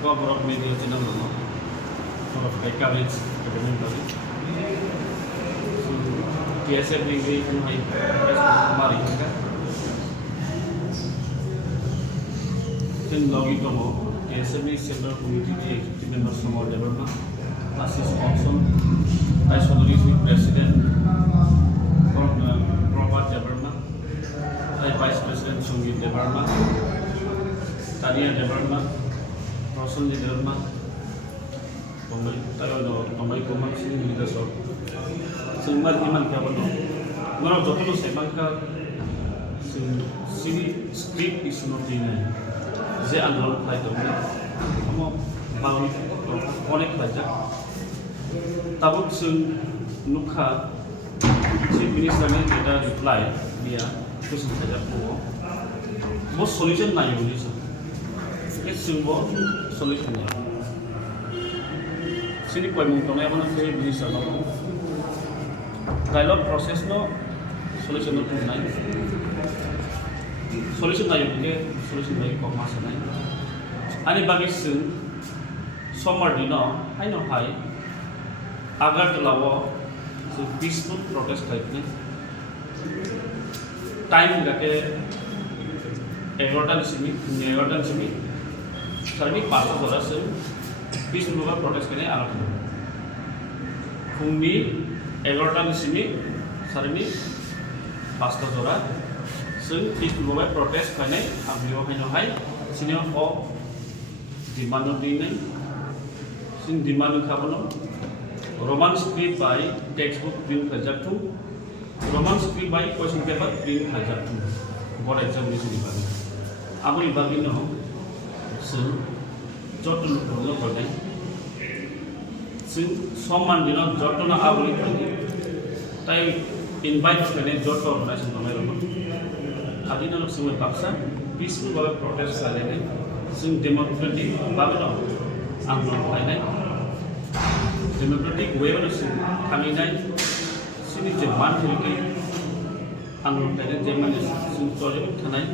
Borok media channel no. Borok coverage government body. So TSF degree kan hai हमारी का. Then logi tomo TSF ni central committee di executive member semua development. Assist Thompson, Vice President, Robert Debarma, Vice President Sungit Debarma, Tania Debarma, Rosalie Debarma, Tomai Kuman Singh Leadership. Singmat Iman Kabano. One of Jokono Sebanka Sini script is not in the unlocked by the Bound Connect like that. Tabuk Sun Nukha, Chief Minister later replied via question for most solution na use. It's symbol solution. Sini koi mungtong ay mana say minister no. Dialogue process no solution no tunai. Solution na yung solution na yung komasa na. Ani bagi sun somewhere dino I know high. Agar terlalu so peaceful protest type ni time lagi 11 sini sarmi 500 orang se peaceful protest kene alat Khuni 11 sini sarmi 500 orang se peaceful protest kene ambil hanya hai sini o dimana dini sing dimana kapan Roman script by textbook print Hajatu, Roman script by question paper print Hajatu. What examination is it? Abu Ibagino, so Joton no Kodan. Someone did not Jotona Abu Time invite to the Joto organization of America. Adina of Summa Paksa, peaceful protest silent, sing democratic Babylon, and non democratic way of coming in, sini Jerman hilki, Anglo Jerman is project tonight.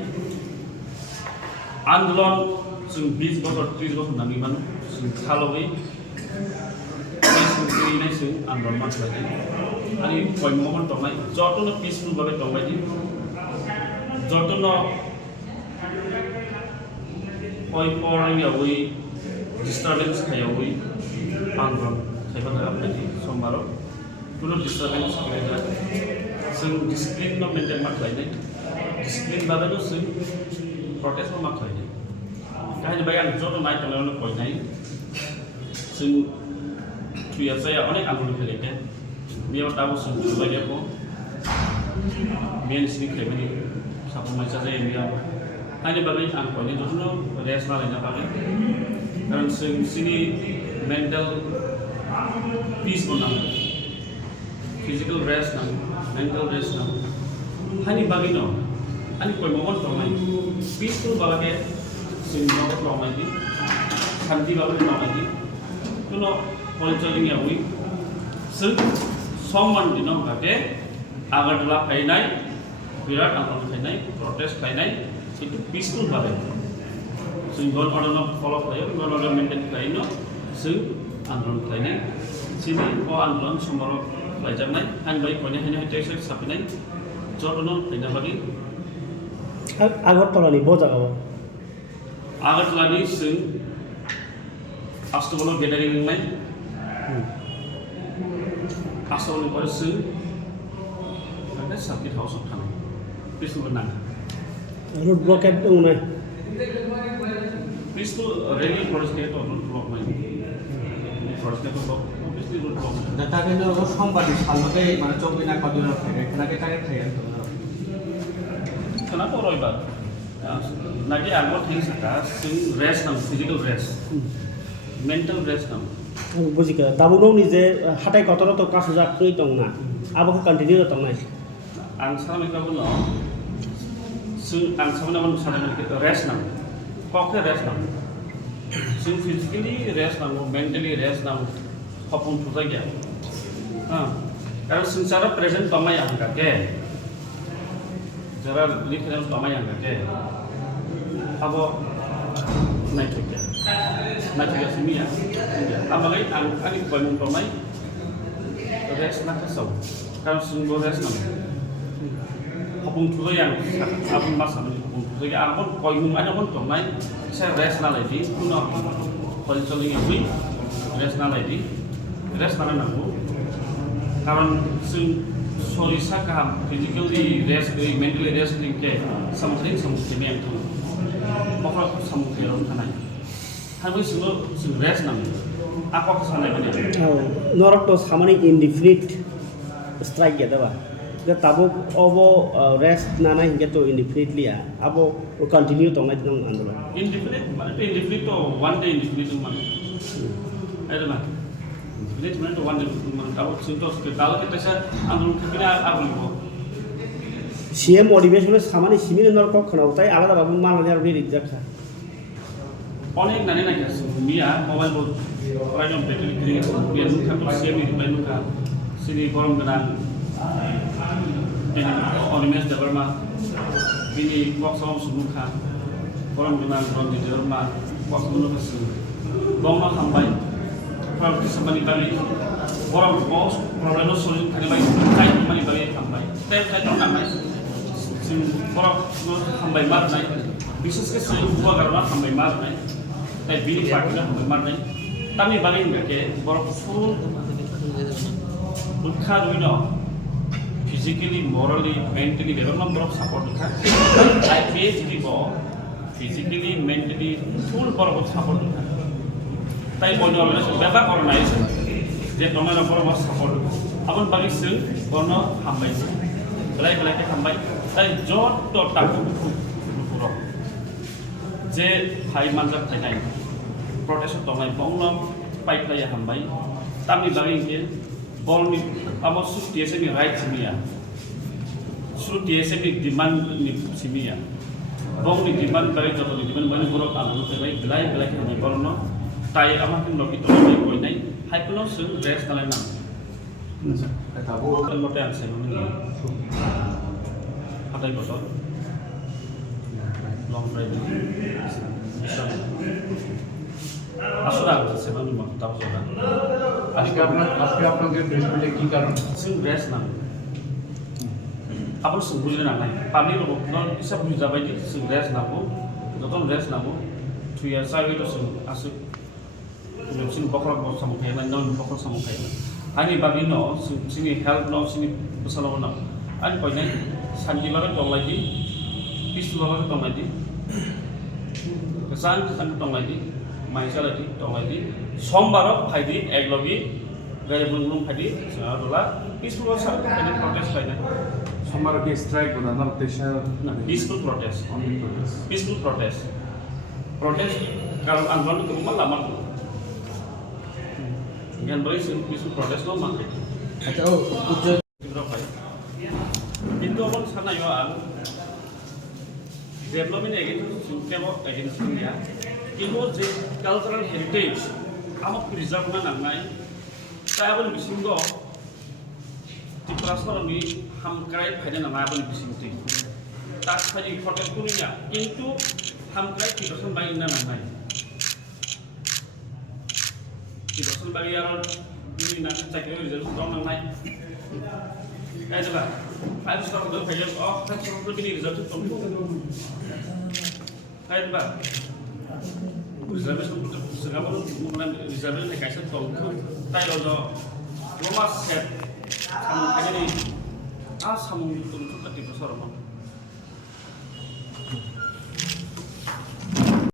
Andalon, some beach boat or trees of Namiman, some Halloween, some green, and Roman wedding. And for a moment of my Joton of peaceful bullet of wedding, Joton of pouring away, disturbance away, Andron. Somaro, to no disturbance, some discipline no maintain McLean, discipline Babano, some protest for McLean. Kind of by a job night alone, 0.9. Some 2 years I only unrelated. We are Tabu soon to Vagapo, me and Sneak Lemony, some of my Sazay, I never read and pointed to know, rest not in a valley. And some city mental peaceful now, physical rest now, mental rest now. Hani bagino, ani koi moment to mai peaceful balake sinno to mai di, shanti balake to mai di. Kuno politically ya hui, sil someone dino kate agar dula kainai, virat angkon kainai, protest kainai, itu peaceful balake. Sing God order not follow kayo, God order maintain kaino, sing angkon kainai. Sini o andalon sumber pelajar naik, an baik punya hanya tekstur sapi naik, jodoh tidak lagi. Agar tolong ibu jaga. Agar lagi sing, astubono gathering naik, astubono pada sing, ada sapi house of tanah, peaceful benang. Road blockade tu naik. Peaceful rally protest itu road block naik, protest itu block. Data kan orang somebody kalau ke mana coba nak kau dulu kerja, kenapa kita kerja tu? Kenapa orang ibarat? Nanti agak things ada, sing rest nam, physical rest, mental rest nam. Gosikha, Tamuni ni je hatai kotor tu kas sejak tu itu na, apa kau continue tu na? Angsa mereka pun no, sing angsa mana pun sana mereka rest nam, kau ke rest nam, sing physically rest nam, mentally rest nam. Apun tu saja. Kalau secara present tomai yang kake, cara lihat tomai yang kake, apa naik juga. naik sini ya. Amalai ani bangun tomai rest nak kesau. Kalau sungguh rest nam. Hapung tu yang abang masa ni hapung tu yang abang koi hum aja pun tomai saya rest na lagi. Kuna koi soling yang ni rest na lagi. Rest mana namu. Karon sung sorry Sakha physically rest mentally rest ni ke something yang tu. Maka something yang kanai. Kami sungguh rest nang. Apa kesannya benda? Norok to samani indefinite strike ya dah. Kita tabu obo rest nana hingga to indefinitely ya. Abo continue to ngai nang andolo. Indefinite mana tu indefinite to one day indefinite tu mana? Ada mana? Indefinite mana tu one day mana? Tahu contoh kalau kita saya andolo kita apa lagi? CM motivation samani similar norok kena utai alat apa pun mana dia beri jakha. অনেক নানি নাকি আছে মিয়া mobile বল রাইন battery create মিয়া নুকা তো semi reply নুকা সিনি গরম গান অনিমেশ দেবরমা বিনি বক্সম সুনুখা গরম গান রঞ্জিত দেবরমা বক্সম নুকা সু গমা খামবাই ফার কিসমানি বালি গরম বক্স প্রবলেম সলিউশন খালি বাই টাইম মানি বালি খামবাই টাইম টাইম নামাই সিন গরম খামবাই মার নাই বিশেষকে সেই উপকারণা খামবাই মার নাই তাই বিনি পার্টিটা মার নাই তামি বালি গাকে বড় ফুল উৎখা দুই ন physically morally mentally development বড় সাপোর্ট উঠা তাই পেজ দিব physically mentally ফুল বড় সাপোর্ট উঠা তাই বন্য হলে ব্যাপার করে নাই যে তোমার বড় সাপোর্ট আপন বালি সে বর্ণ হামবাইছে বেলাই বেলাইকে হামবাই তাই যত টাকু পুরো যে হাই মানজাব থাকাই প্রটেস্ট দমাই বংলম পাইপ্লাই হামবাই তামি বাগিকে বলনি আমার সু টিএসএম রাইট সিমিয়া সু টিএসএম ডিমান্ড নি সিমিয়া বংনি ডিমান্ড বাই যত ডিমান্ড মানে বড় আনন্দ তাই বেলাই বেলাইকে হামবাই বলনো তাই আমাকে লগি তলাই কই নাই হাইকনো সু রেস নালাই নাম তাবো মতে আছে মানে হাতাই বছর লং ড্রাইভ আসলে আছে মানে তাও জানা আজকে আপনাদের প্রেস মিটে কি কারণ जों रेस्ट नांगौ आपण जों बुजिनो नांगौ पाब्लिक नन हिसाब बुजिजाबाय दि जों रेस्ट नांगौ जतन रेस्ट नांगौ 2 years आगेथ' जों आसु जों बखर सामखाय नन बखर सामखाय आनि बागै न जोंनि हेल्थ न जोंनि बोसलाव न आनि कयनाय सानजिबार दंलायदि पिसुबार दंलायदि गोजान गोजान दंलायदि माइजालायदि दंलायदि समबार फायदि एकलगि गारि बुंलुं फायदि जोंहा पिसफुल फायदि प्रटेस्ट फायनाय सोमवार के स्ट्राइक होना ना पेशा peaceful protest only protest peaceful protest kalau anggaran itu malah lama yang baik peaceful protest lo mah atau ujo itu apa sana yo ang development against kemo against India itu je cultural heritage amak preserve na nangai saya pun bisinggo di prasara ni hamkai phaidan nama pun bisingti tak phai protest kunya কিন্তু hamkai kidosan bai na nangai kidosan bai aron ini na cakre result dong nangai kai coba 5 star do phai oh 5 star bini result dong kai coba reservation sekarang mulai reservation naik kaisa dong tai lo Roma set samung kaya ni samung itu tadi besar mah